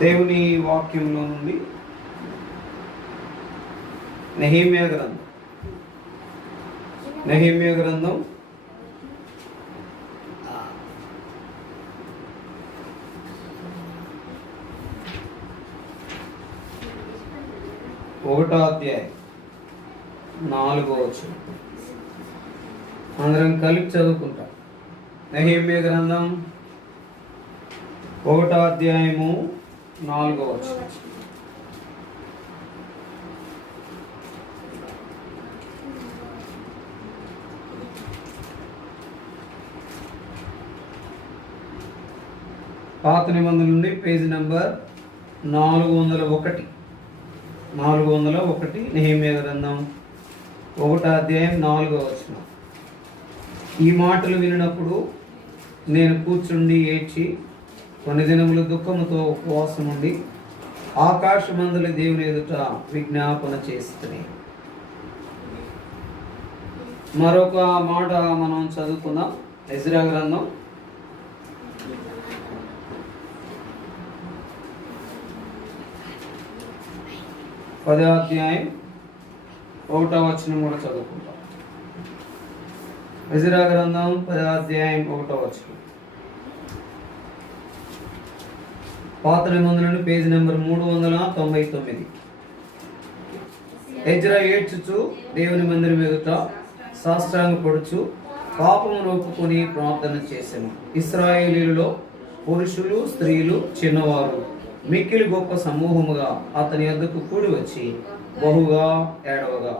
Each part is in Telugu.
దేవుని వాక్యంలో నుండి నెహెమ్యా గ్రంథం 1వ అధ్యాయం 4వ వచనం. అందరం కలిపి చదువుకుంటాం. నెహెమ్యా గ్రంథం 1వ అధ్యాయము 4వ వచనం. పాత నిబంధన నుండి పేజీ నంబర్ 401 నెహెమ్యా గ్రంథం 1వ అధ్యాయం 4వ వచనం. ఈ మాటలు వినినప్పుడు నేను కూర్చుండి ఏడ్చి కొన్ని దినములు దుఃఖముతో ఉపవాసం ఉండి ఆకాశమందుల దేవుని ఎదుట విజ్ఞాపన చేస్తుంది. మరొక మాట మనం చదువుకుందాం. ఎజ్రా గ్రంథం 10వ అధ్యాయం 1వ వచనం కూడా చదువుకుంటాం. ఎజ్రా గ్రంథం 10వ అధ్యాయం 1వ వచనం. పాత నిబంధనలు పేజీ నెంబర్ 399. ఎజ్రా ఏడ్చుచు దేవుని మందిరం ఎదుట సాష్టాంగపడుచు పాపమును ఒప్పుకొని ప్రార్థన చేసెను. ఇశ్రాయేలీయులలో పురుషులు, స్త్రీలు, చిన్నవారు మిక్కిలి గొప్ప సమూహముగా అతని వద్దకు కూడి వచ్చి బహుగా ఏడవగా.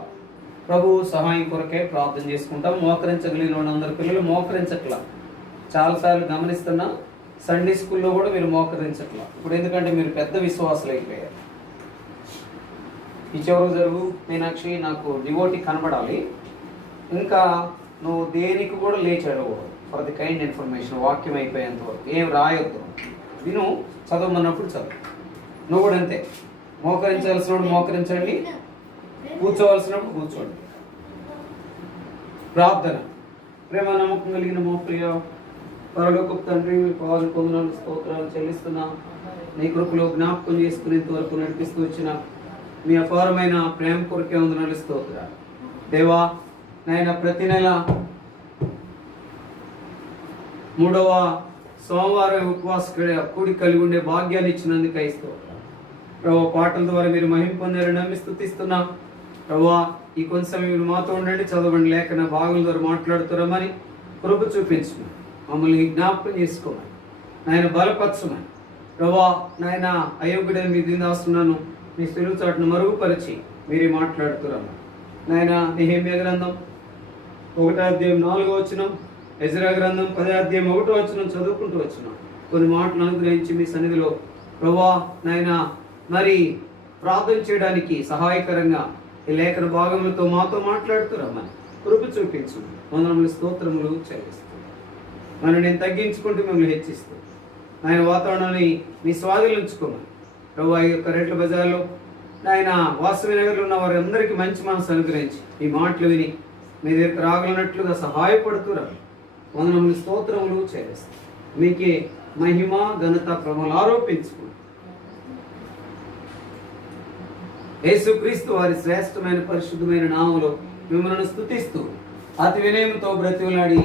ప్రభు సహాయం కొరకే ప్రార్థన చేసుకుంటాం. మోకరించగలిగిన అందరు పిల్లలు మోకరించట్లా. చాలాసార్లు గమనిస్తున్నా, సండే స్కూల్లో కూడా మీరు మోకరించట్లా. ఇప్పుడు ఎందుకంటే మీరు పెద్ద విశ్వాసులు అయిపోయారు. ఈ చివరకు జరుగు మీనాక్షి, నాకు డివోటీ కనబడాలి. ఇంకా నువ్వు దేనికి కూడా లేచి అడగకూడదు. For the kind information. వాక్యం అయిపోయేంత వరకు ఏం రాయొద్దు. విను, చదవమన్నప్పుడు చదువు. నువ్వు కూడా అంతే. మోకరించాల్సినప్పుడు మోకరించండి, కూర్చోవలసినప్పుడు కూర్చోండి. ప్రార్థన. ప్రేమ నమ్మకం కలిగిన మా ప్రియ పరలోకపు తండ్రి, మీ పాదాలకు వందనాలు, స్తోత్రాలు చెల్లిస్తున్నా. నీ కృపలో జ్ఞాపకం చేసుకునేంత వరకు నడిపిస్తూ వచ్చిన మీ అపారమైన ప్రేమ కొరకే వందనాలు, స్తోత్రాలు. దేవా నాయన, ప్రతి నెల 3వ సోమవారం ఉపవాస కూడి కలిగి ఉండే భాగ్యాన్ని ఇచ్చినందుకు స్తోత్రాలు. ప్రభు, పాటల ద్వారా మీరు మహిమ పొందారని నమ్మి స్తుతిస్తున్నా. ప్రభు, ఈ కొంచెం సమయం మాతో ఉండండి. చదవండి, లేఖన భాగం ద్వారా మాట్లాడుతున్నామని కృప చూపించమని, మమ్మల్ని జ్ఞాపకం చేసుకోమని, నాయన బలపరచమని. ప్రభు నాయన, అయోగ్యుడని మీ దిందాస్తున్నాను, మీ సులువు చాటును మరుగుపరిచి మీరే మాట్లాడుతున్నాము. నాయన, నెహెమ్యా గ్రంథం 1వ అధ్యాయం 4వ వచనం, ఎజ్రా గ్రంథం 10వ అధ్యాయం 1వ వచనం చదువుకుంటూ వచ్చినాం. కొన్ని మాటలు అనుగ్రహించి మీ సన్నిధిలో ప్రభా నాయన మరి ప్రార్థన చేయడానికి సహాయకరంగా ఈ లేఖన భాగములతో మాతో మాట్లాడుతున్నామని కృప చూపించు. వందనములు, స్తోత్రములు చెల్లిస్తూ నన్ను నేను తగ్గించుకుంటూ మిమ్మల్ని హెచ్చిస్తూ ఆయన వాతావరణాన్ని మీ స్వాధీనం ఉంచుకోమని. ప్రభా, ఈ యొక్క రెడ్ల బజార్లో ఆయన వాసవి నగర్లో ఉన్న వారందరికీ మంచి మనసు అనుగ్రహించి ఈ మాటలు విని మీ దగ్గర రాగలనట్లుగా సహాయపడుతున్నారు. వందనములు, స్తోత్రములు చేస్తాం. మీకే మహిమ, ఘనత, ప్రభలు ఆరోపించుకుంటాం. యేసుక్రీస్తు వారి శ్రేష్టమైన పరిశుద్ధమైన నామములో మిమ్మల్ని స్తుతిస్తూ అతి వినయంతో బ్రతిమలాడి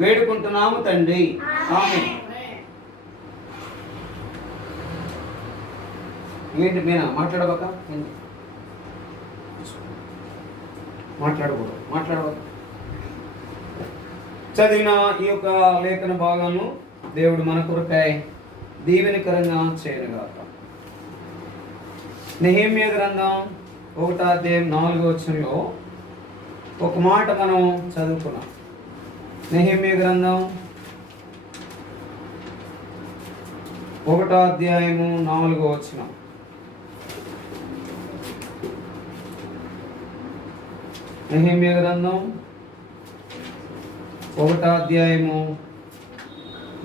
వేడుకుంటున్నాము తండ్రి. ఆమేన్. ఏంటి మీనా మాట్లాడబాక? మాట్లాడబోదు. చదివిన ఈ యొక్క లేఖన భాగాలను దేవుడు మన కొరకై దీవెనకరంగా చేయనుగాక. నెహెమ్యా గ్రంథం 1వ అధ్యాయం 4వ వచనంలో ఒక మాట మనం చదువుకున్నాం. నెహెమ్యా గ్రంథం 1వ అధ్యాయము 4వ వచనం. నెహెమ్యా గ్రంథం 1వ అధ్యాయము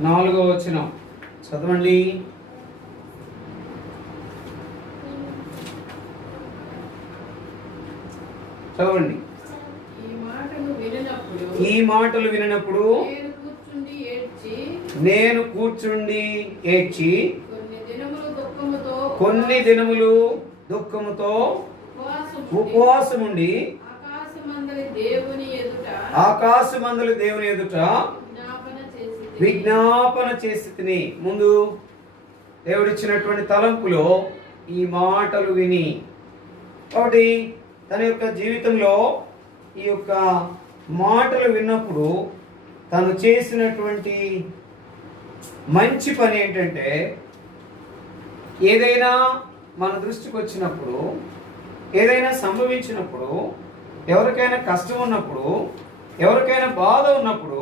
4వ వచనం చదవండి. ఈ మాటలు వినప్పుడు నేను కూర్చుండి ఏడ్చి కొన్ని దినములు దుఃఖముతో ఉపవాసముండి ఆకాశమందలి దేవుని ఎదుట విజ్ఞాపన చేసి తిని. ముందు దేవుడిచ్చినటువంటి తలంపులో ఈ మాటలు విని, కాబట్టి తన యొక్క జీవితంలో ఈ యొక్క మాటలు విన్నప్పుడు తను చేసినటువంటి మంచి పని ఏంటంటే, ఏదైనా మన దృష్టికి వచ్చినప్పుడు, ఏదైనా సంభవించినప్పుడు, ఎవరికైనా కష్టం ఉన్నప్పుడు, ఎవరికైనా బాధ ఉన్నప్పుడు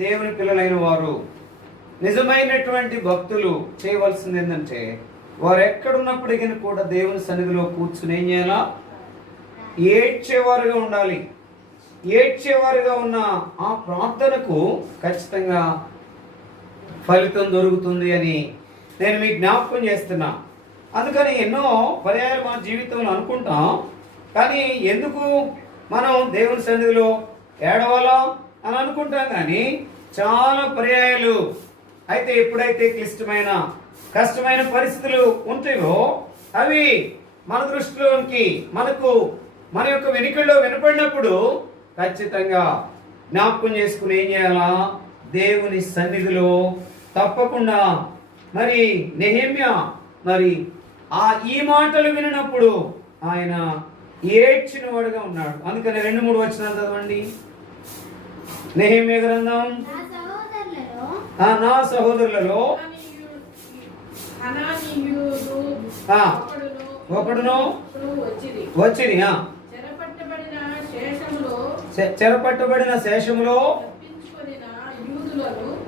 దేవుని పిల్లలైన వారు, నిజమైనటువంటి భక్తులు చేయవలసింది ఏంటంటే, వారు ఎక్కడున్నప్పటికీ కూడా దేవుని సన్నిధిలో కూర్చుని ఏం చేయాలా? ఏడ్చేవారుగా ఉండాలి. ఏడ్చేవారుగా ఉన్న ఆ ప్రార్థనకు ఖచ్చితంగా ఫలితం దొరుకుతుంది అని నేను మీకు జ్ఞాపకం చేస్తున్నా. అందుకని ఎన్నో పర్యాయాలు మన జీవితంలో అనుకుంటాం, కానీ ఎందుకు మనం దేవుని సన్నిధిలో ఏడవాలా అని అనుకుంటాం, కానీ చాలా పర్యాయాలు అయితే ఎప్పుడైతే క్లిష్టమైన కష్టమైన పరిస్థితులు ఉంటాయో అవి మన దృష్టిలోనికి మన యొక్క వెనుకల్లో వినపడినప్పుడు ఖచ్చితంగా జ్ఞాపకం చేసుకుని ఏం చేయాలా? దేవుని సన్నిధిలో తప్పకుండా. మరి నెహెమ్యా ఈ మాటలు వినినప్పుడు ఆయన ఏడ్చిన వాడుగా ఉన్నాడు. అందుకని 2-3 వచనాలు చదవండి. నెహెమ్యా గ్రంథం. నా సహోదరులలో ఒకడును వచ్చిరి. చెరపట్టబడిన శేషములో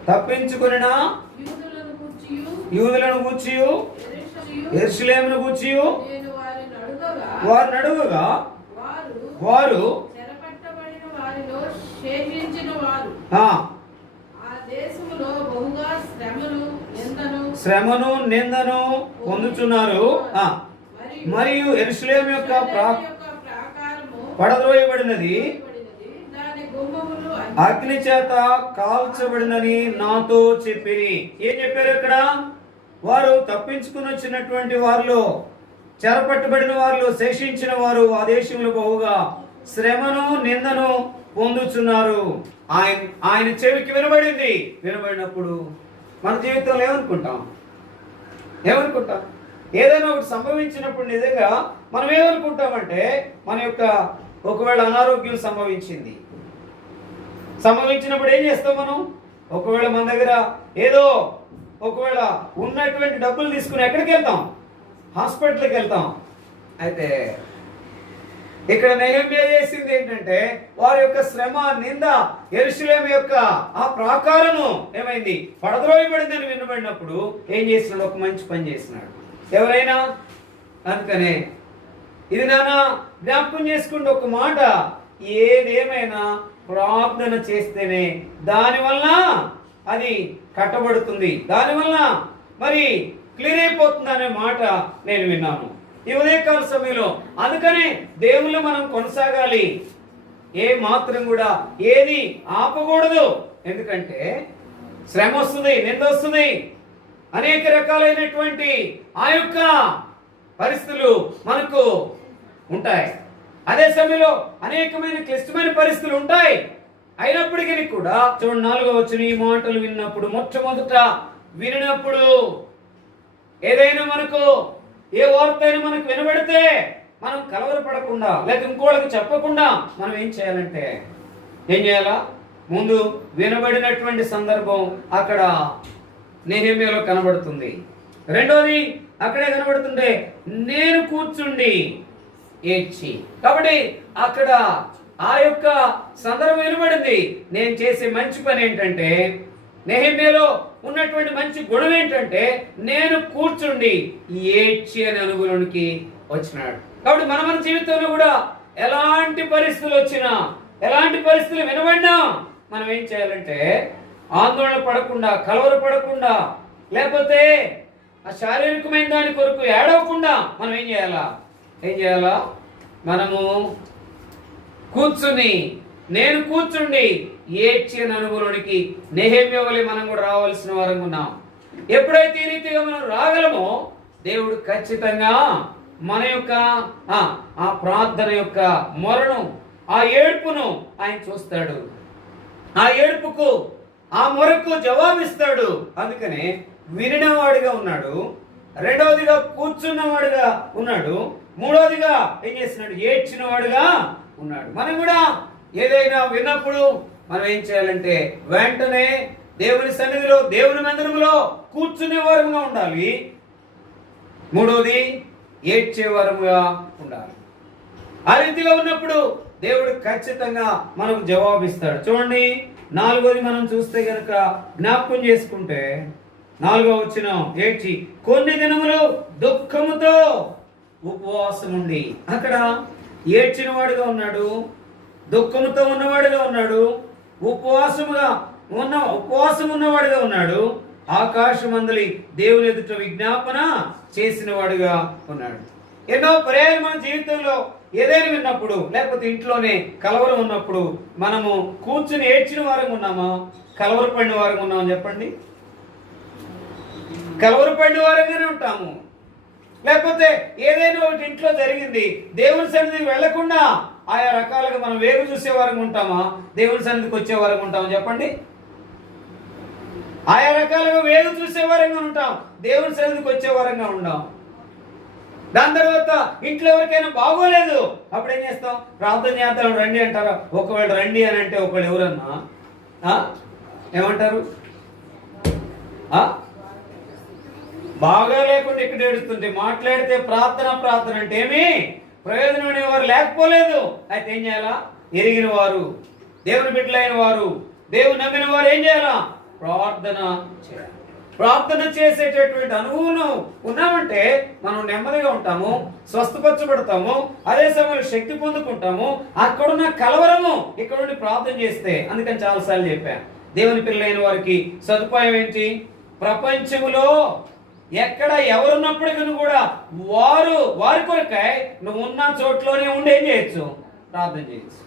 తప్పించుకొనిన యూదులను గూర్చి యెరూషలేమును గూర్చి వారిని అడుగగా వారు శ్రమను నిందను పొందుచున్నారు. మరియు యెరూషలేము యొక్క పడద్రోయబడినది, అగ్ని చేత కాల్చబడినని నాతో చెప్పిరి. ఏం చెప్పారు ఇక్కడ? వారు తప్పించుకుని వచ్చినటువంటి వారిలో, చెరపట్టబడిన వారిలో, శేషించిన వారు ఆ దేశంలో బహుగా శ్రమను నిందను పొందుచున్నారు. ఆయన చెవికి వినబడింది. వినబడినప్పుడు మన జీవితంలో ఏమనుకుంటాం? ఏదైనా ఒకటి సంభవించినప్పుడు నిజంగా మనం ఏమనుకుంటామంటే, మన యొక్క ఒకవేళ అనారోగ్యం సంభవించినప్పుడు ఏం చేస్తాం మనం? ఒకవేళ మన దగ్గర ఏదో ఒకవేళ ఉన్నటువంటి డబ్బులు తీసుకుని ఎక్కడికి వెళ్తాం? హాస్పిటల్కి వెళ్తాం. అయితే ఇక్కడ నెహెమ్యా చేసింది ఏంటంటే, వారి యొక్క శ్రమ నింద, యెరూషలేము యొక్క ఆ ప్రాకారము ఏమైంది? పడద్రోయబడిందని వినబడినప్పుడు ఏం చేసినాడు? ఒక మంచి పని చేసినాడు. ఎవరైనా అందుకనే ఇది నాన్న జ్ఞాపకం చేసుకుంటే ఒక మాట, ఏదేమైనా ప్రార్థన చేస్తేనే దానివల్ల అది కట్టబడుతుంది, దానివల్ల మరి క్లియర్ అయిపోతుంది అనే మాట నేను విన్నాను ఈ ఉదయకాల సమయంలో. అందుకనే దేవుళ్ళు మనం కొనసాగాలి. ఏ మాత్రం కూడా ఏది ఆపకూడదు. ఎందుకంటే శ్రమ వస్తుంది, నింద వస్తుంది, అనేక రకాలైనటువంటి ఆ యొక్క పరిస్థితులు మనకు ఉంటాయి. అదే సమయంలో అనేకమైన క్లిష్టమైన పరిస్థితులు ఉంటాయి. అయినప్పటికీ కూడా చూడండి 4వ వచనం, ఈ మాటలు విన్నప్పుడు, మొట్టమొదట వినినప్పుడు, ఏదైనా మనకు ఏ వార్త అయినా మనకు వినబడితే మనం కలవరపడకుండా, లేక ఇంకోళ్ళకి చెప్పకుండా మనం ఏం చేయాలా? ముందు వినబడినటువంటి సందర్భం అక్కడ నెహెమ్యాలో కనబడుతుంది. రెండోది అక్కడే కనబడుతుంటే నేను కూర్చుండి ఏడ్చి. కాబట్టి అక్కడ ఆ యొక్క సందర్భం వినబడింది. నేను చేసే మంచి పని ఏంటంటే, నెహెమ్యాలో ఉన్నటువంటి మంచి గుణం ఏంటంటే, నేను కూర్చుండి ఏడ్చి అనే అనుభవానికి వచ్చినాడు. కాబట్టి మన జీవితంలో కూడా ఎలాంటి పరిస్థితులు వచ్చినా, ఎలాంటి పరిస్థితులు వినబడినా మనం ఏం చేయాలంటే, ఆందోళన పడకుండా, కలవరపడకుండా, లేకపోతే ఆ శారీరకమైన దాని కొరకు ఏడవకుండా మనం ఏం చేయాలా? మనము నేను కూర్చుండి ఏడ్చి అనే అనుభవానికి నెహెమ్యా వలె మనం కూడా రావాల్సిన వారంగా ఉన్నాం. ఎప్పుడైతే ఈ రీతిగా మనం రాగలమో దేవుడు ఖచ్చితంగా మన యొక్క ఆ ప్రార్థన యొక్క మొరను, ఆ ఏడ్పును ఆయన చూస్తాడు. ఆ ఏడ్పుకు, ఆ మొరకు జవాబిస్తాడు. అందుకనే వినినవాడిగా ఉన్నాడు, రెండవదిగా కూర్చున్నవాడుగా ఉన్నాడు, మూడవదిగా ఏం చేస్తున్నాడు, ఏడ్చిన వాడుగా ఉన్నాడు. మనం కూడా ఏదైనా విన్నప్పుడు మనం ఏం చేయాలంటే వెంటనే దేవుని సన్నిధిలో, దేవుని మందిరంలో కూర్చునే వారముగా ఉండాలి. మూడవది ఏడ్చే వారముగా ఉండాలి. ఆ రీతిగా ఉన్నప్పుడు దేవుడు ఖచ్చితంగా మనకు జవాబిస్తాడు. చూడండి, నాలుగోది మనం చూస్తే గనక జ్ఞాపకం చేసుకుంటే 4వ వచనం, ఏడ్చి కొన్ని దినములు దుఃఖముతో ఉపవాసం ఉండి. అక్కడ ఏడ్చిన వాడుగా ఉన్నాడు, దుఃఖముతో ఉన్నవాడుగా ఉన్నాడు, ఉపవాసం ఉన్నవాడుగా ఉన్నాడు, ఆకాశమందలి దేవుని ఎదుట విజ్ఞాపన చేసిన వాడుగా ఉన్నాడు. ఎన్నో పర్యాయాలు మన జీవితంలో ఏదైనా విన్నప్పుడు, లేకపోతే ఇంట్లోనే కలవరం ఉన్నప్పుడు మనము కూర్చుని ఏడ్చిన వారంగా ఉన్నామా, కలవరపడిన వారంగా ఉన్నామని చెప్పండి? కలవరపడిన వారంగానే ఉంటాము. లేకపోతే ఏదైనా ఒకటి ఇంట్లో జరిగింది, దేవుని సన్నిధికి వెళ్లకుండా ఆయా రకాలుగా మనం వేగు చూసే వారంగా ఉంటామా, దేవుని సన్నిధికి వచ్చే వారంగా ఉంటామా చెప్పండి? ఆయా రకాలుగా వేగు చూసే వారంగా ఉంటాం, దేవుని సన్నిధికి వచ్చే వారంగా ఉంటాం. దాని తర్వాత ఇంట్లో ఎవరికైనా బాగోలేదు, అప్పుడు ఏం చేస్తాం, ప్రార్థన చేద్దాం రండి అంటారా? ఒకవేళ రండి అని అంటే ఒకవేళ ఎవరన్నా ఏమంటారు? బాగా లేకుండా ఇక్కడ ఏడుస్తుంటే మాట్లాడితే ప్రార్థన అంటే ఏమి ప్రయోజనం అనేవారు లేకపోలేదు. అయితే ఏం చేయాలా? ఎరిగిన వారు, దేవుని బిడ్డలైన వారు, దేవుని నమ్మిన వారు ఏం చేయాలా? ప్రార్థన చేయాలి. ప్రార్థన చేసేటటువంటి అనుభవం ఉన్నామంటే మనం నెమ్మదిగా ఉంటాము, స్వస్థపరచబడతాము, అదే సమయంలో శక్తి పొందుకుంటాము. అక్కడున్న కలవరము ఇక్కడ నుండి ప్రార్థన చేస్తే. అందుకని చాలాసార్లు చెప్పాను, దేవుని పిల్లలైన వారికి సదుపాయం ఏంటి? ప్రపంచంలో ఎక్కడ ఎవరున్నప్పటికీ కూడా వారి కొరకై నువ్వు ఉన్న చోట్లోనే ఉండి ఏం చేయొచ్చు? ప్రార్థన చేయొచ్చు.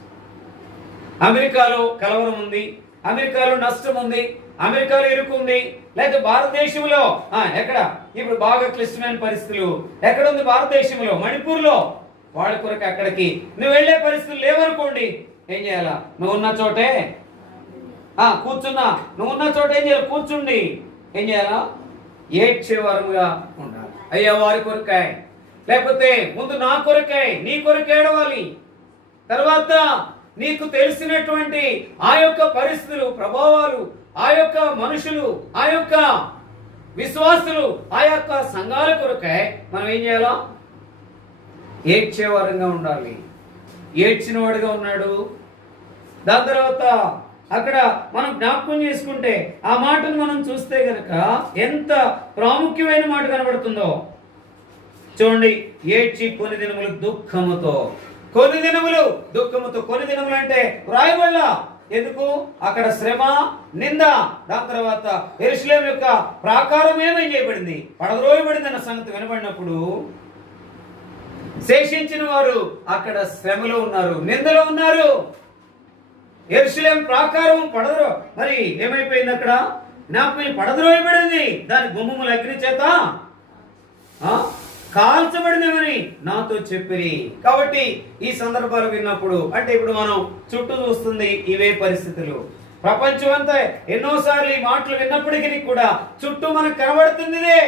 అమెరికాలో కలవరం ఉంది, అమెరికాలో నష్టం ఉంది, అమెరికాలో ఇరుకు ఉంది, లేకపోతే భారతదేశంలో ఎక్కడ ఇప్పుడు బాగా క్లిష్టమైన పరిస్థితులు ఎక్కడ ఉంది? భారతదేశంలో మణిపూర్లో. వాళ్ళ కొరకు అక్కడికి నువ్వు వెళ్లే పరిస్థితులు లేవనుకోండి, ఏం చేయాలా? నువ్వు ఉన్న చోటే కూర్చున్నా, నువ్వు ఉన్న చోట ఏం చేయాలి? కూర్చుండి ఏం చేయాలా? ఏడ్చే వారముగా ఉండాలి. అయ్యా వారి కొరకాయ, లేకపోతే ముందు నా కొరకాయ, నీ కొరకు ఏడవాలి. తర్వాత నీకు తెలిసినటువంటి ఆ యొక్క పరిస్థితులు, ప్రభావాలు, ఆ యొక్క మనుషులు, ఆ యొక్క విశ్వాసులు, ఆ యొక్క సంఘాల కొరకై మనం ఏం చేయాలా? ఏడ్చే వారంగా ఉండాలి. ఏడ్చిన వాడుగా ఉన్నాడు. దాని తర్వాత అక్కడ మనం జ్ఞాపకం చేసుకుంటే ఆ మాటను మనం చూస్తే గనక ఎంత ప్రాముఖ్యమైన మాట కనబడుతుందో చూడండి. ఏడ్చి కొన్ని దినములు దుఃఖముతో. కొన్ని దినములు దుఃఖముతో. కొన్ని దినములు అంటే రాయబడ్డ ఎందుకు? అక్కడ శ్రమ, నింద, దాని తర్వాత యెరూషలేము యొక్క ప్రాకారం ఏమేం చేయబడింది? పడద్రోయబడింది అన్న సంగతి వినబడినప్పుడు శేషించిన వారు అక్కడ శ్రమలో ఉన్నారు, నిందలో ఉన్నారు. యెరూషలేము ప్రాకారం మరి ఏమైపోయింది? అక్కడ జ్ఞాపకం పడద్రోయబడింది, దాని గుమ్మములు అగ్ని చేత కాల్చబడినవని నాతో చెప్పిరి. కాబట్టి ఈ సందర్భాలు విన్నప్పుడు, అంటే ఇప్పుడు మనం చుట్టూ చూస్తుంది ఇవే పరిస్థితులు. ప్రపంచం అంతా ఎన్నోసార్లు ఈ మాటలు విన్నప్పటికీ కూడా చుట్టూ మనకు కనబడుతుంది ఇదే.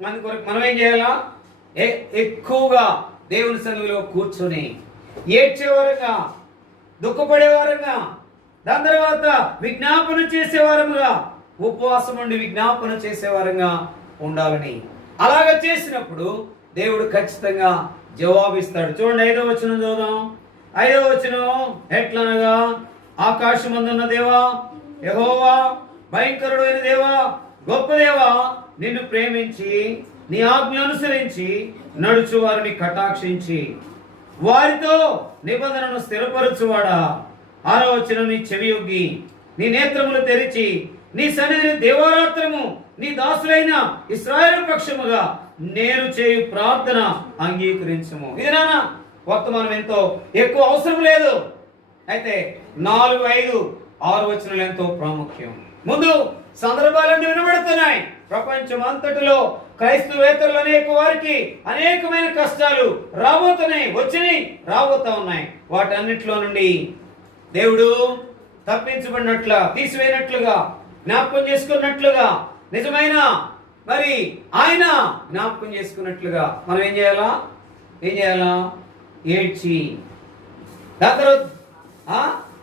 అందుకొరకు మనం ఏం చేయాలా? ఎక్కువగా దేవుని సన్నిధిలో కూర్చొని ఏడ్చేవారంగా, దుఃఖపడేవారంగా, దాని తర్వాత విజ్ఞాపన చేసేవారంగా, ఉపవాసం ఉండి విజ్ఞాపన చేసేవారంగా ఉండాలని. అలాగ చేసినప్పుడు దేవుడు ఖచ్చితంగా జవాబిస్తాడు. చూడండి 5వ వచనం చూద్దాం. 5వ వచనం ఎట్లనగా, ఆకాశమందున్న దేవా యెహోవా, భయంకరుడైన దేవా, గొప్ప దేవా, నిన్ను ప్రేమించి నీ ఆజ్ఞ అనుసరించి నడుచు వారిని కటాక్షించి వారితో నిబంధనను స్థిరపరచువాడా. 6వ వచనం, నీ చెవియొగ్గి నీ నేత్రములు తెరిచి నీ సన్నిధిని దేవరాత్రము నీ దాసులైన ఇశ్రాయేలు పక్షముగా నేను చేయు ప్రార్థన అంగీకరించము. ఇది నాన్న వర్తమానం ఎంతో ఎక్కువ అవసరం లేదు. అయితే 4, 5, 6 వచనాలు ఎంతో ప్రాముఖ్యం. ముందు సందర్భాలన్నీ వినబడుతున్నాయి. ప్రపంచం అంతటిలో క్రైస్తవేతరులు అనేక వారికి అనేకమైన కష్టాలు రాబోతున్నాయి, వచ్చినాయి, రాబోతా ఉన్నాయి. వాటన్నిటిలో నుండి దేవుడు తప్పించబడినట్లుగా, తీసివేయనట్లుగా, జ్ఞాపకం చేసుకున్నట్లుగా, నిజమైన మరి ఆయన జ్ఞాపకం చేసుకున్నట్లుగా మనం ఏం చేయాలా? ఏడ్చి దాని తర్వాత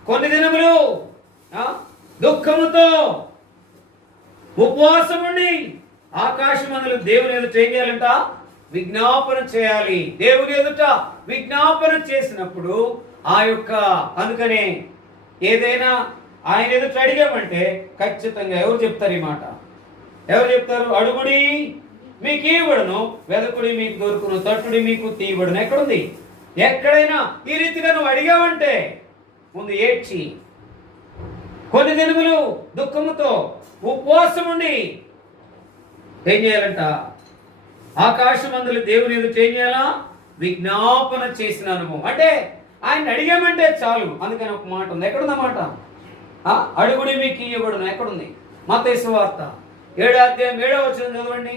కొన్ని దినములు దుఃఖముతో ఉపవాసం ఉండి ఆకాశమందులు దేవుని ఎదుట ఏం చేయాలంట? విజ్ఞాపన చేయాలి. దేవుని ఎదుట విజ్ఞాపన చేసినప్పుడు ఆ యొక్క అందుకనే ఏదైనా ఆయన ఎదుట అడిగామంటే ఖచ్చితంగా ఎవరు చెప్తారు ఈ మాట? ఎవరు చెప్తారు? అడుగుడి మీకు ఇవ్వబడును, వెదకుడి మీకు దొరుకును, తట్టుడి మీకు తీయబడును. ఎక్కడుంది? ఎక్కడైనా ఈ రీతిగా నువ్వు అడిగావంటే ముందు ఏడ్చి కొన్ని దినములు దుఃఖముతో ఉపవాసం ఉండి ఏం చేయాలంట? ఆకాశమందులు దేవుని ఎదుట ఏం చేయాలా? విజ్ఞాపన చేసిన అనుభవం. అంటే ఆయన అడిగామంటే చాలు. అందుకని ఒక మాట ఉంది. ఎక్కడుంది మాట? అడుగుడి మీకు ఇవ్వబడును. ఎక్కడుంది? మత్తయి సువార్త 7వ అధ్యాయం 7వ వచనం చదవండి.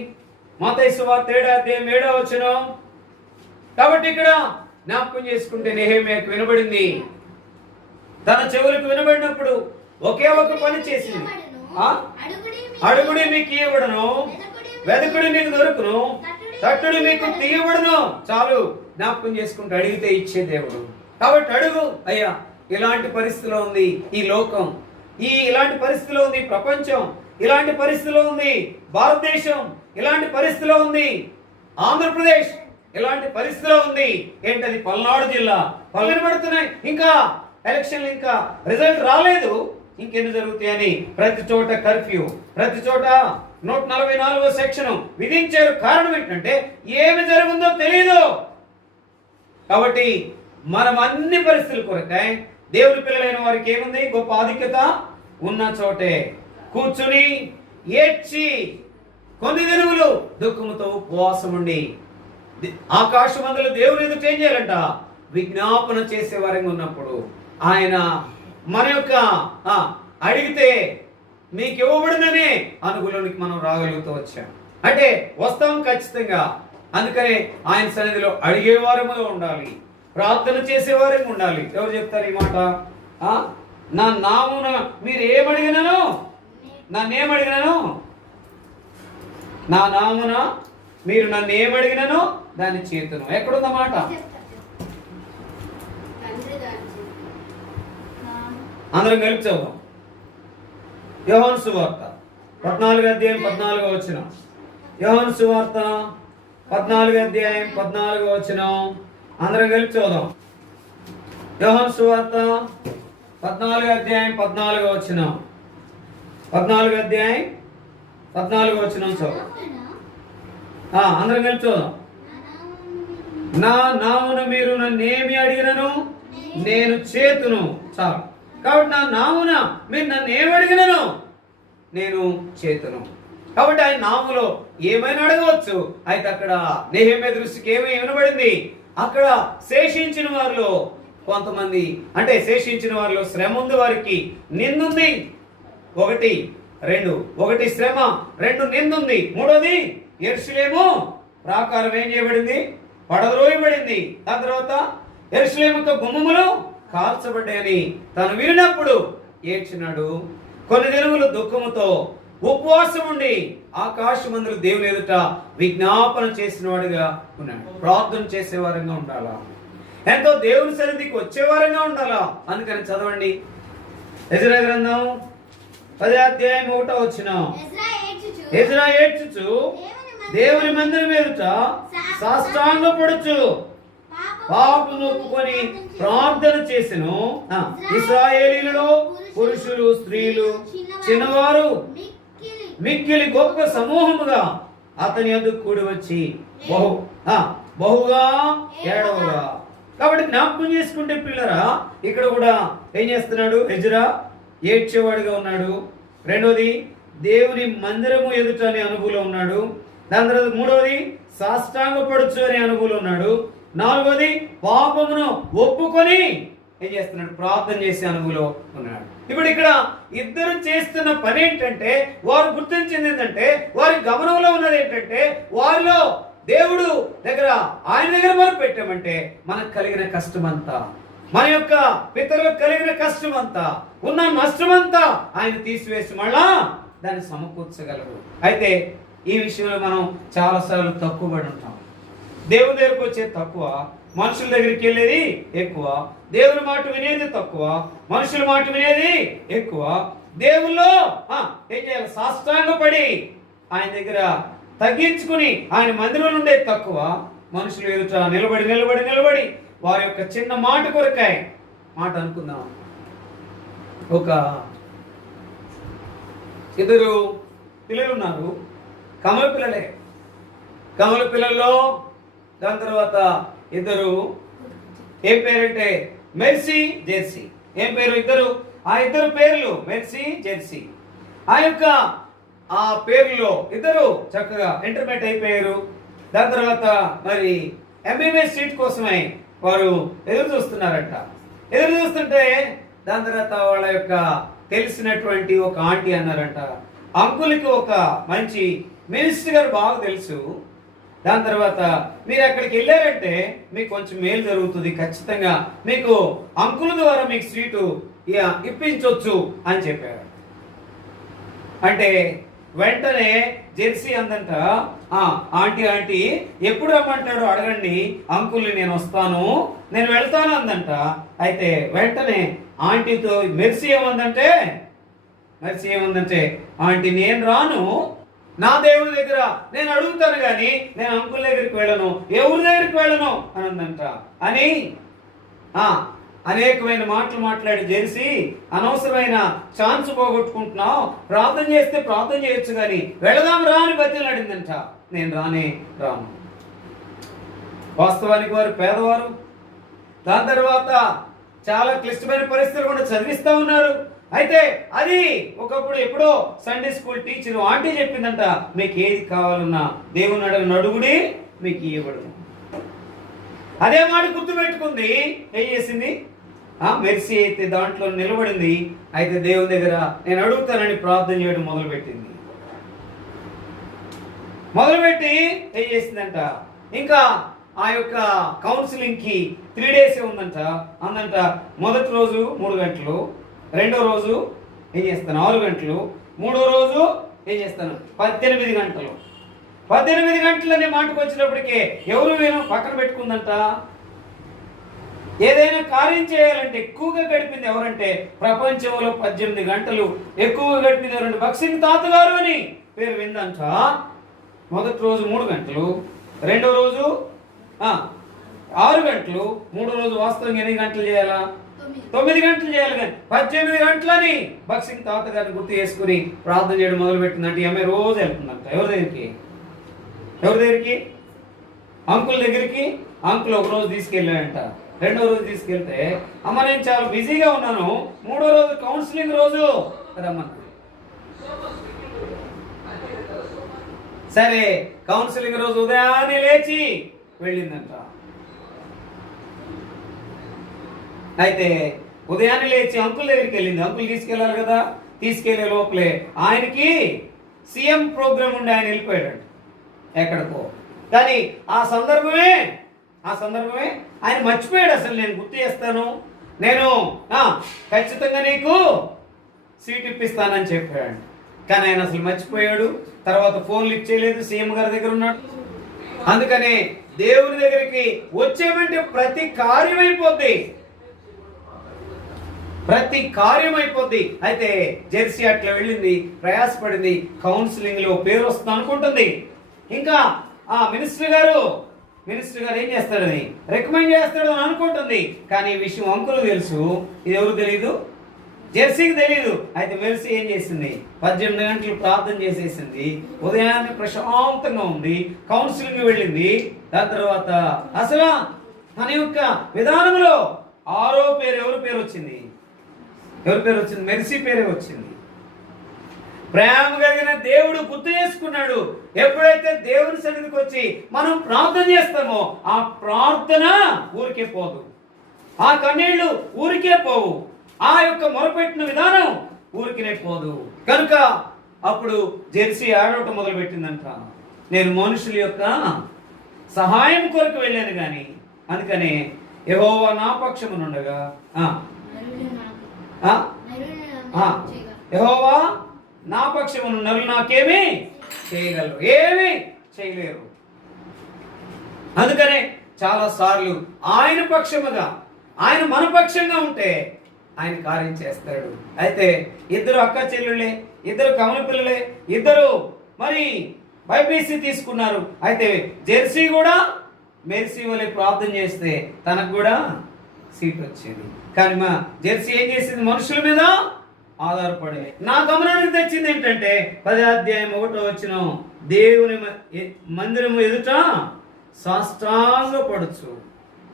మత్తయి సువార్త 7వ అధ్యాయం 7వ వచనం. కాబట్టి ఇక్కడ జ్ఞాపకం చేసుకుంటే నెహెమ్యాకు వినబడింది. తన చెవులకు వినబడినప్పుడు ఒకే ఒక పని చేసింది. అడుగుడి మీకు ఇవ్వబడును, వెదకుడి మీకు దొరుకును, తట్టుడి మీకు తీయబడును. చాలు. జ్ఞాపకం చేసుకుంటూ అడిగితే ఇచ్చే దేవుడు. కాబట్టి అడుగు అయ్యా, ఇలాంటి పరిస్థితిలో ఉంది ఈ లోకం, ఇలాంటి పరిస్థితిలో ఉంది ప్రపంచం, ఇలాంటి పరిస్థితిలో ఉంది భారతదేశం, ఇలాంటి పరిస్థితిలో ఉంది ఆంధ్రప్రదేశ్, ఇలాంటి పరిస్థితిలో ఉంది. ఏంటది? పల్నాడు జిల్లా. పల్లెలు పడుతున్నాయి, ఇంకా ఎలక్షన్లు, ఇంకా రిజల్ట్ రాలేదు, ఇంకెన్ని జరుగుతాయని ప్రతి చోట కర్ఫ్యూ, ప్రతి చోట 144వ సెక్షన్ విధించారు. కారణం ఏంటంటే ఏమి జరుగుతుందో తెలియదు. కాబట్టి మనం అన్ని పరిస్థితుల కొరకై దేవుని పిల్లలైన వారికి ఏముంది? గొప్ప ఆధిక్యత ఉన్న చోటే కూర్చుని ఏడ్చి కొన్ని దినములు దుఃఖముతో ఉపవాసం ఉండి ఆకాశమందులు దేవుని ఎదుట ఏం చేయాలంట? విజ్ఞాపన చేసే వారంగా ఉన్నప్పుడు ఆయన మన యొక్క అడిగితే మీకు ఇవ్వబడిననే అనుగుణానికి మనం రాగలుగుతూ వచ్చాం. అంటే వస్తాం ఖచ్చితంగా. అందుకనే ఆయన సన్నిధిలో అడిగేవారముగా ఉండాలి, ప్రార్థన చేసేవారంగా ఉండాలి. ఎవరు చెప్తారు ఈ మాట? నా నామున మీరు ఏమడిగినాను, నన్నేమడిగినాను, నా నామున మీరు నన్ను ఏమడిగినానో దాన్ని చేతును. ఎక్కడుందన్నమాట? అందరం కలిపి చదువుదాం. యోహాను సువార్త 14వ అధ్యాయం 14వ వచనం. యోహాను సువార్త 14వ అధ్యాయం 14వ వచనం. అందరం కలిపి చదువుదాం. యోహాను సువార్త 14వ అధ్యాయం 14వ వచనం. 14వ అధ్యాయం 14వ వచనం చదువు. అందరం కలిపి చూద్దాం. నా నామున మీరు నన్ను ఏమి అడిగినను నేను చేతును. చాలు. కాబట్టి నా నామున మీరు నన్ను ఏమి అడిగినను నేను చేతును. కాబట్టి ఆయన నాములో ఏమైనా అడగవచ్చు. అయితే అక్కడ నెహెమ్యా దృష్టికి ఏమీ వినబడింది? అక్కడ శేషించిన వారిలో కొంతమంది, అంటే శేషించిన వారిలో శ్రమ ఉంది, వారికి నిందుంది. ఒకటి శ్రమ, 2 నిందుంది, 3వది యెరూషలేము ప్రాకారం ఏం చేయబడింది? పడద్రోయబడింది. దాని తర్వాత యెరూషలేము గుమ్మములు కాల్చబడ్డాయని తను వినినప్పుడు ఏడ్చినాడు. కొన్ని దినములు దుఃఖముతో ఉపవాసం ఉండి ఆకాశమందులు దేవుని ఎదుట విజ్ఞాపన చేసిన వాడిగా ఉన్నాడు. ప్రార్థన చేసేవారంగా ఉండాలా, ఎంతో దేవుని సన్నిధికి వచ్చేవారంగా ఉండాలా. అందుకని చదవండి. ఎజ్రా గ్రంథం 10వ అధ్యాయం 1వ వచనం. ఎజ్రా ఏడ్చుచు దేవుని మందిరం ఎదుట సాష్టాంగపడుచు పాపము ఒప్పుకొని ప్రార్థన చేసెను. ఇశ్రాయేలీయులలో పురుషులు, స్త్రీలు, చిన్నవారు మిక్కిలి గొప్ప సమూహముగా అతని యొద్దకు కూడి వచ్చి బహుగా ఏడవగా. కాబట్టి జ్ఞాపకం చేసుకుంటే పిల్లరా, ఇక్కడ కూడా ఏం చేస్తున్నాడు? ఎజ్రా ఏడ్చేవాడిగా ఉన్నాడు. 2వది దేవుని మందిరము ఎదుట అనే అనుభూలో ఉన్నాడు. దాని తర్వాత 3వది సాష్టాంగపడుచు అనే అనుభూలో ఉన్నాడు. 4వది పాపమును ఒప్పుకొని ఏం చేస్తున్నాడు? ప్రార్థన చేసే అనుభూలో ఉన్నాడు. ఇప్పుడు ఇక్కడ ఇద్దరు చేస్తున్న పని ఏంటంటే, వారు గుర్తించింది ఏంటంటే, వారి గమనంలో ఉన్నది ఏంటంటే, వారిలో దేవుడు దగ్గర ఆయన దగ్గర మనం పెట్టామంటే మనకు కలిగిన కష్టమంతా, మన యొక్క పితరులకు కలిగిన కష్టమంతా, ఉన్న నష్టమంతా ఆయన తీసివేసి మళ్ళా దాన్ని సమకూర్చగలరు. అయితే ఈ విషయంలో మనం చాలాసార్లు తక్కువబడి ఉంటాం. దేవుని దగ్గరకు వచ్చేది తక్కువ, మనుషుల దగ్గరికి వెళ్ళేది ఎక్కువ. దేవుని మాట వినేది తక్కువ, మనుషుల మాట వినేది ఎక్కువ. దేవుల్లో ఏం చేయాలి? సాష్టాంగపడి ఆయన దగ్గర తగ్గించుకుని ఆయన మందిరంలో ఉండేది తక్కువ. మనుషులు ఎదుట నిలబడి నిలబడి నిలబడి వారి యొక్క చిన్న మాట కొరకాయ మాట అనుకుందాం. ఒక ఇద్దరు పిల్లలు ఉన్నారు, కమల పిల్లలే. కమల పిల్లల్లో దాని తర్వాత ఇద్దరు ఏం పేరంటే మెర్సీ, జెర్సీ. ఏం పేరు? ఆ ఇద్దరు పేర్లు మెర్సీ, జెర్సీ. ఆ పేర్లలో ఇద్దరు చక్కగా ఇంటర్మీడియట్ అయిపోయారు. దాని తర్వాత మరి ఎంబీబీఎస్ సీట్ కోసమై వారు ఎదురు చూస్తున్నారంట. ఎదురు చూస్తుంటే దాని తర్వాత వాళ్ళ యొక్క తెలిసినటువంటి ఒక ఆంటీ అన్నారంట, అంకుల్కి ఒక మంచి మినిస్టర్ గారు బాగా తెలుసు. దాని తర్వాత మీరు అక్కడికి వెళ్ళారంటే మీకు కొంచెం మేలు జరుగుతుంది, ఖచ్చితంగా మీకు అంకుల్ ద్వారా మీకు సీటు ఇప్పించవచ్చు అని చెప్పారు. అంటే వెంటనే జెర్సీ అందంట, ఆంటీ ఎప్పుడు రమ్మంటాడో అడగండి, అంకుల్ని నేను వస్తాను, నేను వెళ్తాను అందంట. అయితే వెంటనే ఆంటీతో మెర్సీ ఏమందంటే, ఆంటీ నేను రాను, నా దేవుడి దగ్గర నేను అడుగుతాను కానీ నేను అంకుల్ దగ్గరికి వెళ్ళను, ఎవరి దగ్గరికి వెళ్ళను అని అందంట. అని అనేకమైన మాటలు మాట్లాడి జెర్సీ, అనవసరమైన ఛాన్స్ పోగొట్టుకుంటున్నావు, ప్రార్థన చేస్తే ప్రార్థన చేయొచ్చు కానీ వెళదాం రా అని బతిలాడిందంట. నేను రాను. వాస్తవానికి వారు పేదవారు. దాని తర్వాత చాలా క్లిష్టమైన పరిస్థితులు కూడా చదివిస్తా ఉన్నారు. అయితే అది ఒకప్పుడు ఎప్పుడో సండే స్కూల్ టీచర్ ఆంటీ చెప్పిందంట, మీకు ఏది కావాలన్నా దేవుని అడుగుడి మీకు ఇవ్వబడు. అదే మాట గుర్తుపెట్టుకుంది. ఏం చేసింది? మెర్సీ అయితే దాంట్లో నిలబడింది. అయితే దేవుని దగ్గర నేను అడుగుతానని ప్రార్థన చేయడం మొదలుపెట్టి ఏం చేసిందంట, ఇంకా ఆ యొక్క కౌన్సిలింగ్ కి 3 days ఉందంట. మొదటి రోజు 3 గంటలు, రెండో రోజు ఏం చేస్తాను 6 గంటలు, మూడో రోజు ఏం చేస్తాను 18 గంటలు. 18 గంటలు అనే మాటకు వచ్చినప్పటికే ఎవరు పక్కన పెట్టుకుందంట. ఏదైనా కార్యం చేయాలంటే ఎక్కువగా గడిపింది ఎవరంటే, ప్రపంచంలో 18 గంటలు ఎక్కువగా గడిపింది ఎవరంటే బక్సింగ్ తాతగారు అని పేరు విందంట. మొదటి రోజు 3 గంటలు, రెండో రోజు 6 గంటలు, మూడో రోజు వాస్తవంగా ఎన్ని గంటలు చేయాలా? 9 గంటలు చేయాలి. కానీ 18 గంటలని బక్సింగ్ తాతగారిని గుర్తు చేసుకుని ప్రార్థన చేయడం మొదలు పెట్టిందంటే ఆమె రోజు వెళ్తుందంట. ఎవరి దగ్గరికి? అంకుల్ దగ్గరికి. అంకుల్ ఒక రోజు తీసుకెళ్ళాడంట. రెండో రోజు తీసుకెళ్తే, అమ్మ నేను చాలా బిజీగా ఉన్నాను, మూడో రోజు కౌన్సిలింగ్ రోజు రమ్మన్నాడు. సరే కౌన్సిలింగ్ రోజు ఉదయాన్నే లేచి వెళ్ళిందంట. అయితే ఉదయాన్నే లేచి అంకుల్ దగ్గరికి వెళ్ళింది. అంకుల్ తీసుకెళ్ళాలి కదా, తీసుకెళ్లే లోపలే ఆయనకి సీఎం ప్రోగ్రామ్ ఉండి ఆయన వెళ్ళిపోయాడు ఎక్కడికో. కానీ ఆ సందర్భమే ఆయన మర్చిపోయాడు. అసలు నేను గుర్తు చేస్తాను, నేను ఖచ్చితంగా నీకు సీట్ ఇప్పిస్తానని చెప్పాడు. కానీ ఆయన అసలు మర్చిపోయాడు. తర్వాత ఫోన్ లిఫ్ట్ చేయలేదు, సీఎం గారి దగ్గర ఉన్నాడు. అందుకని దేవుని దగ్గరికి వచ్చేమంటే ప్రతి కార్యం అయిపోద్ది. అయితే జెర్సీ అట్లా వెళ్ళింది, ప్రయాసపడింది, కౌన్సిలింగ్ లో పేరు వస్తుంది అనుకుంటుంది. ఇంకా మినిస్టర్ గారు ఏం చేస్తాడని రికమెండ్ చేస్తాడు అని అనుకుంటుంది. కానీ ఈ విషయం అంకులు తెలుసు, ఇది ఎవరు తెలీదు? జెర్సీకి తెలీదు. అయితే మెర్సీ ఏం చేసింది? 18 గంటలు ప్రార్థన చేసేసింది. ఉదయాన్నే ప్రశాంతంగా ఉంది, కౌన్సిలింగ్ వెళ్ళింది. దాని తర్వాత అసలు తన యొక్క విధానంలో 6వ పేరు ఎవరి పేరు వచ్చింది? మెర్సీ పేరే వచ్చింది. ప్రేమ కలిగిన దేవుడు గుర్తు చేసుకున్నాడు. ఎప్పుడైతే దేవుని సన్నిధికి వచ్చి మనం ప్రార్థన చేస్తామో ఆ ప్రార్థన ఊరికే పోదు, ఆ కన్నీళ్లు ఊరికే పోవు. ఆ యొక్క మొరపెట్టిన విధానం ఊరికినే పోదు. కనుక అప్పుడు జెర్సీ ఆడవటం మొదలు పెట్టిందంట, నేను మనుషుల యొక్క సహాయం కొరకు వెళ్ళాను గాని, అందుకనే యెహోవా నా పక్షమునుండగా యెహోవా నా పక్షమును నరులు నాకేమీ చేయగలరు, ఏమీ చేయలేరు. అందుకనే చాలా సార్లు ఆయన పక్షముగా, ఆయన మన పక్షంగా ఉంటే ఆయన కార్యం చేస్తాడు. అయితే ఇద్దరు అక్క చెల్లెళ్ళే, ఇద్దరు కమల పిల్లలే, ఇద్దరు మరి బైపీసీ తీసుకున్నారు. అయితే జెర్సీ కూడా మెర్సీ వలె ప్రార్థన చేస్తే తనకు కూడా సీట్ వచ్చేది. కానీ మా జెర్సీ ఏం చేసింది? మనుషుల మీద ఆధారపడే. నా గమనానికి తెచ్చింది ఏంటంటే 10వ అధ్యాయం 1వ వచనం, దేవుని మందిరము ఎదుట సాష్టాంగపడుచు.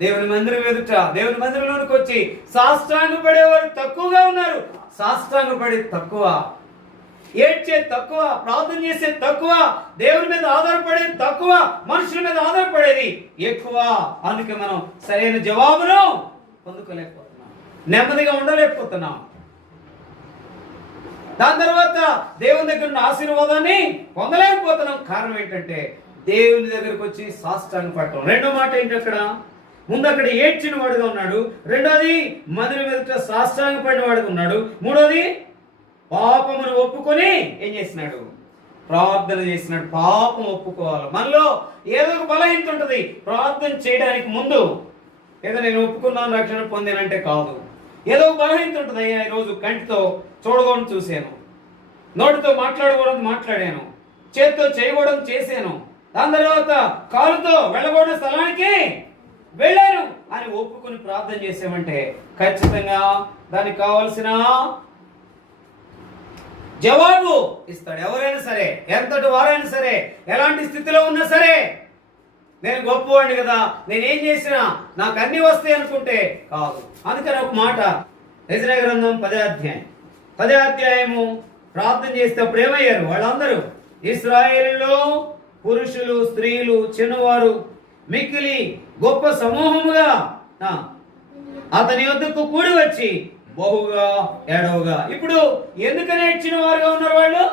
దేవుని మందిరం ఎదుట, దేవుని మందిరంలోనికి వచ్చి సాష్టాంగపడేవారు తక్కువగా ఉన్నారు. సాష్టాంగపడే తక్కువ, ఏడ్చే తక్కువ, ప్రార్థన చేసే తక్కువ, దేవుని మీద ఆధారపడేది తక్కువ, మనుషుల మీద ఆధారపడేది ఎక్కువ. అందుకే మనం సరైన జవాబును పొందుకోలేకపోతున్నాం, నెమ్మదిగా ఉండలేకపోతున్నాం. దాని తర్వాత దేవుని దగ్గర ఉన్న ఆశీర్వాదాన్ని పొందలేకపోతున్నాం. కారణం ఏంటంటే దేవుని దగ్గరకు వచ్చి సాష్టాంగపడటం. రెండో మాట ఏంటి? అక్కడ ముందు అక్కడ ఏడ్చిన వాడుగా ఉన్నాడు, రెండోది మందిరం ఎదుట సాష్టాంగపడిన వాడుగా ఉన్నాడు, మూడోది పాపమును ఒప్పుకొని ఏం చేసినాడు? ప్రార్థన చేసినాడు. పాపం ఒప్పుకోవాలి. మనలో ఏదో ఒక బలహీనత ఉంటుంది. ప్రార్థన చేయడానికి ముందు ఏదో నేను ఒప్పుకున్నాను రక్షణ పొందానంటే కాదు, ఏదో ఒక బలహీనత ఉంటుంది. అయ్యా ఈరోజు కంటితో చూడకూడదు చూశాను, నోటితో మాట్లాడకూడదు మాట్లాడాను, చేతితో చేయకూడదు చేశాను, దాని తర్వాత కాలుతో వెళ్ళకూడని స్థలానికి వెళ్ళాను అని ఒప్పుకొని ప్రార్థన చేసామంటే ఖచ్చితంగా దానికి కావలసిన జవాబు ఇస్తాడు. ఎవరైనా సరే, ఎంతటి వారైనా సరే, ఎలాంటి స్థితిలో ఉన్నా సరే. నేను గొప్పవాడిని కదా, నేనేం చేసినా నాకు అన్ని వస్తాయి అనుకుంటే కాదు. అందుకని ఒక మాట, యెజరేలు గ్రంథం 10వ అధ్యాయము ప్రార్థన చేస్తే అప్పుడు ఏమయ్యారు? వాళ్ళందరూ ఇశ్రాయేలులో పురుషులు, స్త్రీలు, చిన్నవారు మిక్కిలి గొప్ప సమూహముగా అతని వద్దకు కూడి వచ్చి బహుగా ఏడవగా. ఇప్పుడు ఎందుకని ఏడ్చిన వారుగా ఉన్నారు వాళ్ళు?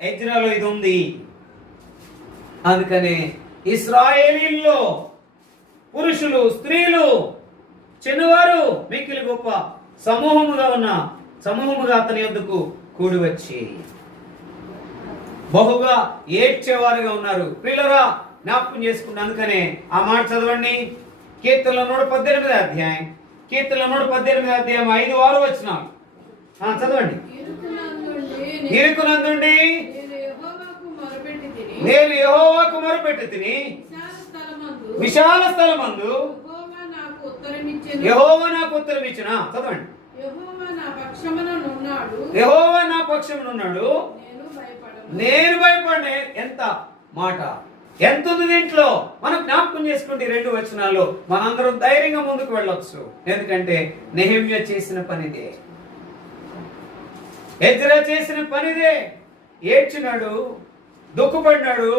ఎజ్రాలో ఇది ఉంది. అందుకనే ఇశ్రాయేలీల్లో పురుషులు, స్త్రీలు, చిన్నవారు మిక్కిలి గొప్ప సమూహముగా అతని వద్దకు కూడి వచ్చి బహుగా ఏడ్చేవారుగా ఉన్నారు. పిల్లరా జ్ఞాపకం చేసుకుంటే, అందుకనే ఆ మాట చదవండి. కీర్తనల 118వ అధ్యాయం, కీర్తనల 118వ అధ్యాయం 5-6 వచనాలు చదవండి. ఇరుకునందుండి నేను యెహోవాకు మొరపెట్టి తిని, విశాల స్థలమందు యెహోవా నాకు ఉత్తరం ఇచ్చిన. చదవండి. యెహోవా నా పక్షమునున్నాడు, నేను భయపడనే. ఎంత మాట, ఎంత ఉంది దీంట్లో? మనం జ్ఞాపకం చేసుకుంటే 2 వచనాల్లో మనందరం ధైర్యంగా ముందుకు వెళ్ళొచ్చు. ఎందుకంటే నెహెమ్యా చేసిన పనిదే, ఎజ్రా చేసిన పనిదే. ఏడ్చినాడు, దుఃఖపడినాడు,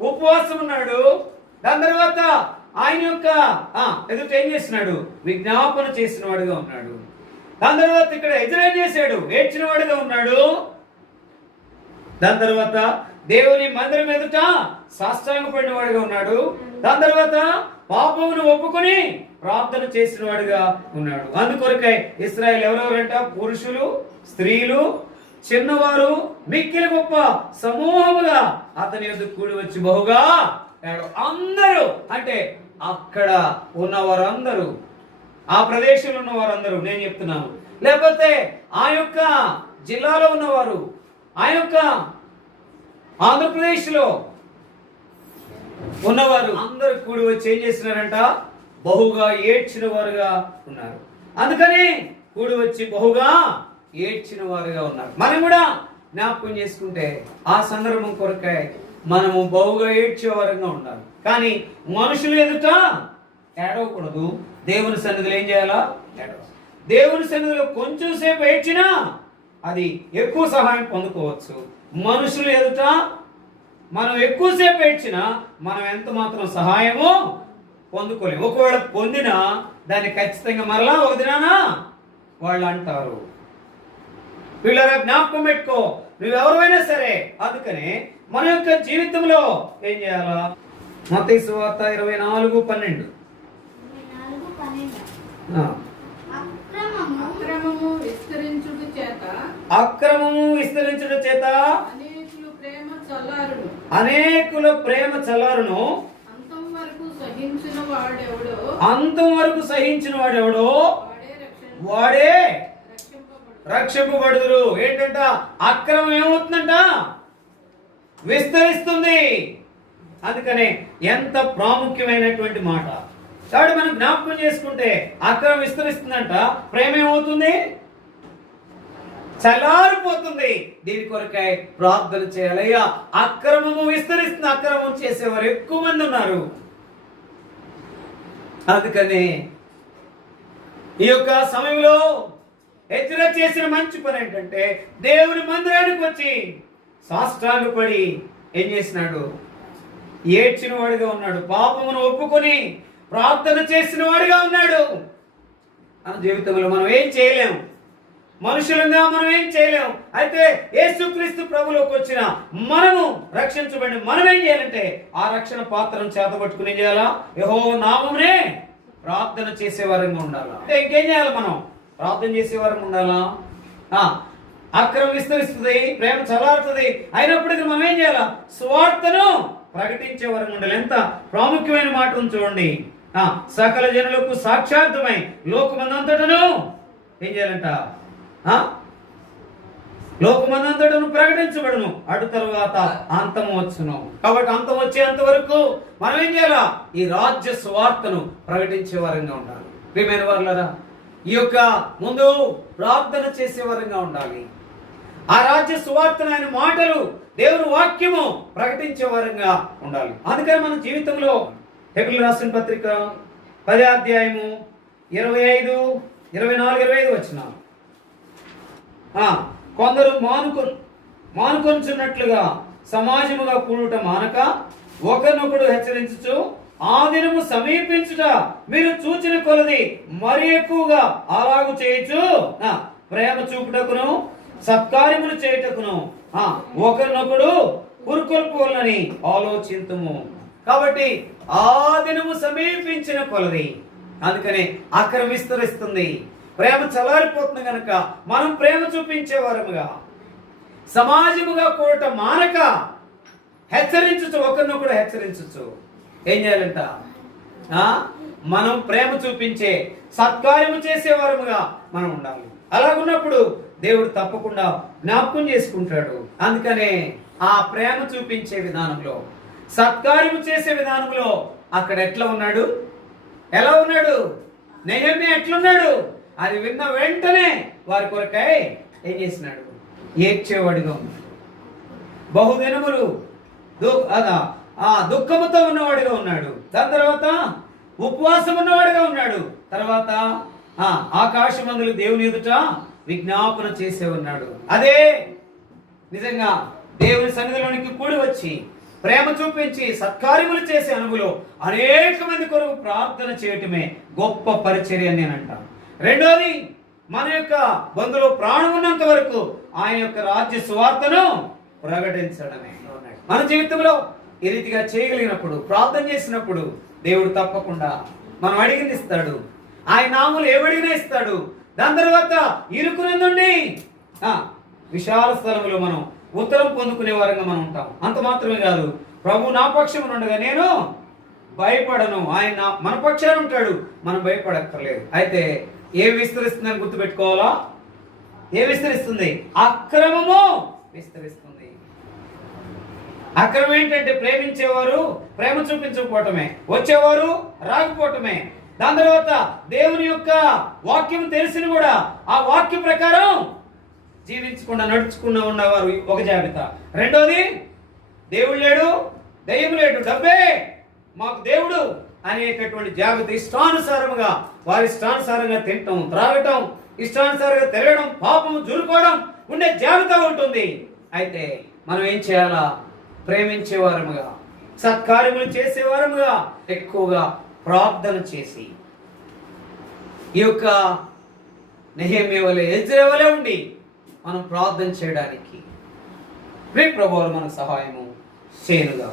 ఉపవాసం ఉన్నాడు. దాని తర్వాత ఆయన యొక్క ఎదుట ఏం చేసినాడు? విజ్ఞాపన చేసిన వాడుగా ఉన్నాడు. దాని తర్వాత ఇక్కడ ఎజ్రా చేశాడు, ఏడ్చిన వాడుగా ఉన్నాడు. దాని తర్వాత దేవుని మందిరం ఎదుట సాష్టాంగపడిన వాడుగా ఉన్నాడు. దాని తర్వాత పాపమును ఒప్పుకొని ప్రార్థన చేసిన వాడుగా ఉన్నాడు. అందుకొరకై ఇశ్రాయేలు ఎవరెవరంట? పురుషులు, స్త్రీలు, చిన్నవారు మిక్కిలి గొప్ప సమూహముగా అతని యొద్దకు కూడి వచ్చి బహుగా అందరూ, అంటే అక్కడ ఉన్నవారందరూ, ఆ ప్రదేశంలో ఉన్న వారందరూ నేను చెప్తున్నాను, లేకపోతే ఆ యొక్క జిల్లాలో ఉన్నవారు, ఆ యొక్క ఆంధ్రప్రదేశ్ లో ఉన్నవారు అందరూ కూడి వచ్చి ఏం చేసినారంట? బహుగా ఏడ్చిన వారుగా ఉన్నారు. అందుకని కూడి వచ్చి బహుగా ఏడ్చిన వారుగా ఉన్నారు. మనం కూడా జ్ఞాపకం చేసుకుంటే ఆ సందర్భం కొరకై మనము బహుగా ఏడ్చేవారుగా ఉండాలి. కానీ మనుషులు ఎదుట ఏడవకూడదు. దేవుని సన్నిధిలో ఏం చేయాలా? ఏడవ. దేవుని సన్నిధిలో కొంచెం సేపు ఏడ్చినా అది ఎక్కువ సహాయం పొందుకోవచ్చు. మనుషులు ఎదుట మనం ఎక్కువసేపు ఏడ్చినా మనం ఎంత మాత్రం సహాయము పొందుకోలేము. ఒకవేళ పొందినా దాన్ని ఖచ్చితంగా మరలా ఒక దినాన వాళ్ళు అంటారు. వీళ్ళరా జ్ఞాపకం పెట్టుకో, నువ్వెవరైనా సరే. అందుకనే మన యొక్క జీవితంలో ఏం చేయాలా? మత్తయి సువార్త 24:12. అక్రమము విస్తరించుట చేత అనేకుల ప్రేమ చల్లారును. అంతం వరకు సహించిన వాడెవడో వాడే రక్షింపబడుదురు. ఏంటంట? అక్రమం ఏమవుతుందంట? విస్తరిస్తుంది. అందుకనే ఎంత ప్రాముఖ్యమైనటువంటి మాట. కాబట్టి మనం జ్ఞాపకం చేసుకుంటే అక్రమం విస్తరిస్తుందంట, ప్రేమ ఏమవుతుంది? చల్లారిపోతుంది. దీని కొరకై ప్రార్థన చేయాలయ్యా. అక్రమము విస్తరిస్తుంది. అక్రమం చేసేవారు ఎక్కువ మంది ఉన్నారు. అందుకని ఈ యొక్క సమయంలో హెచ్చరిక చేసిన మంచి పని ఏంటంటే, దేవుని మందిరానికి వచ్చి సాష్టాంగపడి ఏం చేసినాడు? ఏడ్చిన వాడిగా ఉన్నాడు. పాపమును ఒప్పుకొని ప్రార్థన చేసిన వాడిగా ఉన్నాడు. మన జీవితంలో మనం ఏం చేయలేం, మనుషులంగా మనం ఏం చేయలేం. అయితే యేసుక్రీస్తు ప్రభులోకి వచ్చిన మనము రక్షించబడి మనం ఏం చేయాలంటే ఆ రక్షణ పాత్రను చేతపట్టుకుని ఏం చేయాలా? యెహోవా నామమునే ప్రార్థన చేసే వారంగా ఉండాలా. అంటే ఇంకేం చేయాలి? మనం ప్రార్థన చేసే వారంగా ఉండాలా. అక్రమం విస్తరిస్తుంది, ప్రేమ చల్లారుతుంది. అయినప్పటికీ మనం ఏం చేయాలా? సువార్తను ప్రకటించే వారంగా ఉండాలి. ఎంత ప్రాముఖ్యమైన మాట ఉంది చూడండి. సకల జనులకు సాక్షార్థమై లోకమందంతటను ఏం చేయాలంట? లోకమందంతటను ప్రకటించబడును, అటు తరువాత అంతం వచ్చును. కాబట్టి అంతం వచ్చేంత వరకు మనం ఏం చేయాలా? ఈ రాజ్య సువార్తను ప్రకటించే వారంగా ఉండాలి. ప్రియమైన వారులారా, ఈ యొక్క ముందు ప్రార్థన చేసే వారంగా ఉండాలి. ఆ రాజ్య సువార్తను, ఆయన మాటలు, దేవుని వాక్యము ప్రకటించే వారంగా ఉండాలి. అందుకని మన జీవితంలో హెబ్రీయులకు రాసిన పత్రిక 10వ అధ్యాయము 25, 24, 25 వచనాలు. కొందరు మానుకొనుచున్నట్లుగా సమాజముగా కూడుట మానక ఒకరినొకడు హెచ్చరించుచు ఆ దినము సమీపించుట మీరు చూచిన కొలది మరి ఎక్కువగా అలాగు చేయొచ్చు ప్రేమ చూపుటకును సత్కార్యములు చేయుటకును ఒకరినొకడు పురుకొల్పుకోవాలని ఆలోచింతుము. కాబట్టి ఆ దినము సమీపించిన కొలది, అందుకని అక్రమం విస్తరిస్తుంది, ప్రేమ చల్లారిపోతుంది. కనుక మనం ప్రేమ చూపించే వారముగా సమాజముగా కూడట మానక హెచ్చరించచ్చు, ఒకరినొకడు హెచ్చరించచ్చు. ఏం చేయాలంట? మనం ప్రేమ చూపించే సత్కార్యము చేసే వారముగా మనం ఉండాలి. అలాగున్నప్పుడు దేవుడు తప్పకుండా జ్ఞాపకం చేసుకుంటాడు. అందుకనే ఆ ప్రేమ చూపించే విధానంలో, సత్కార్యము చేసే విధానంలో అక్కడ ఎట్లా ఉన్నాడు? ఎలా ఉన్నాడు? నెహెమ్యా ఎట్లున్నాడు? అది విన్న వెంటనే వారి కొరకై ఏం చేసినాడు? ఏడ్చేవాడిగా ఉన్నాడు. బహుదినములు దుఃఖముతో ఉన్నవాడిగా ఉన్నాడు. దాని తర్వాత ఉపవాసం ఉన్నవాడిగా ఉన్నాడు. తర్వాత ఆకాశమందులు దేవుని ఎదుట విజ్ఞాపన చేసే ఉన్నాడు. అదే నిజంగా దేవుని సన్నిధిలోనికి కూడి వచ్చి ప్రేమ చూపించి సత్కార్యములు చేసే అనుభవంలో అనేక మంది కొరకు ప్రార్థన చేయటమే గొప్ప పరిచర్య అని నేను అంటాను. రెండోది, మన యొక్క బంధువులో ప్రాణం ఉన్నంత వరకు ఆయన యొక్క రాజ్య సువార్తను ప్రకటించడమే. మన జీవితంలో ఈ రీతిగా చేయగలిగినప్పుడు, ప్రార్థన చేసినప్పుడు దేవుడు తప్పకుండా మనం అడిగింది ఇస్తాడు. ఆయన నామములు ఏమడిగినా ఇస్తాడు. దాని తర్వాత ఇరుకునందుండి విశాల స్థలంలో మనం ఉత్తరం పొందుకునే వారంగా మనం ఉంటాం. అంత మాత్రమే కాదు, ప్రభు నా పక్షం ఉండగా నేను భయపడను. ఆయన మన పక్షాన ఉంటాడు, మనం భయపడక్కర్లేదు. అయితే ఏం విస్తరిస్తుందని గుర్తుపెట్టుకోవాలా? ఏం విస్తరిస్తుంది? అక్రమము విస్తరిస్తుంది. అక్రమం ఏంటంటే ప్రేమించేవారు ప్రేమ చూపించకపోవటమే, వచ్చేవారు రాకపోవటమే. దాని తర్వాత దేవుని యొక్క వాక్యం తెలిసిన కూడా ఆ వాక్య ప్రకారం జీవించకుండా నడుచుకున్నా ఉన్నవారు ఒక జాబితా. రెండోది, దేవుడు లేడు, దయ్యం లేడు, డబ్బే మాకు దేవుడు అనేటటువంటి జాబితా. ఇష్టానుసారంగా వారి ఇష్టానుసారంగా తినటం, త్రాగటం, ఇష్టానుసారంగా తిరగడం, పాపము జురుకోవడం ఉండే జాబితా ఉంటుంది. అయితే మనం ఏం చేయాలా? ప్రేమించేవారముగా, సత్కార్యములు చేసేవారముగా, ఎక్కువగా ప్రార్థన చేసి ఈ యొక్క నెహెమ్యా వలె ఎజ్రా వలె ఉండి మనం ప్రార్థన చేయడానికి ప్రభువు మనకు సహాయము చేయనుగా.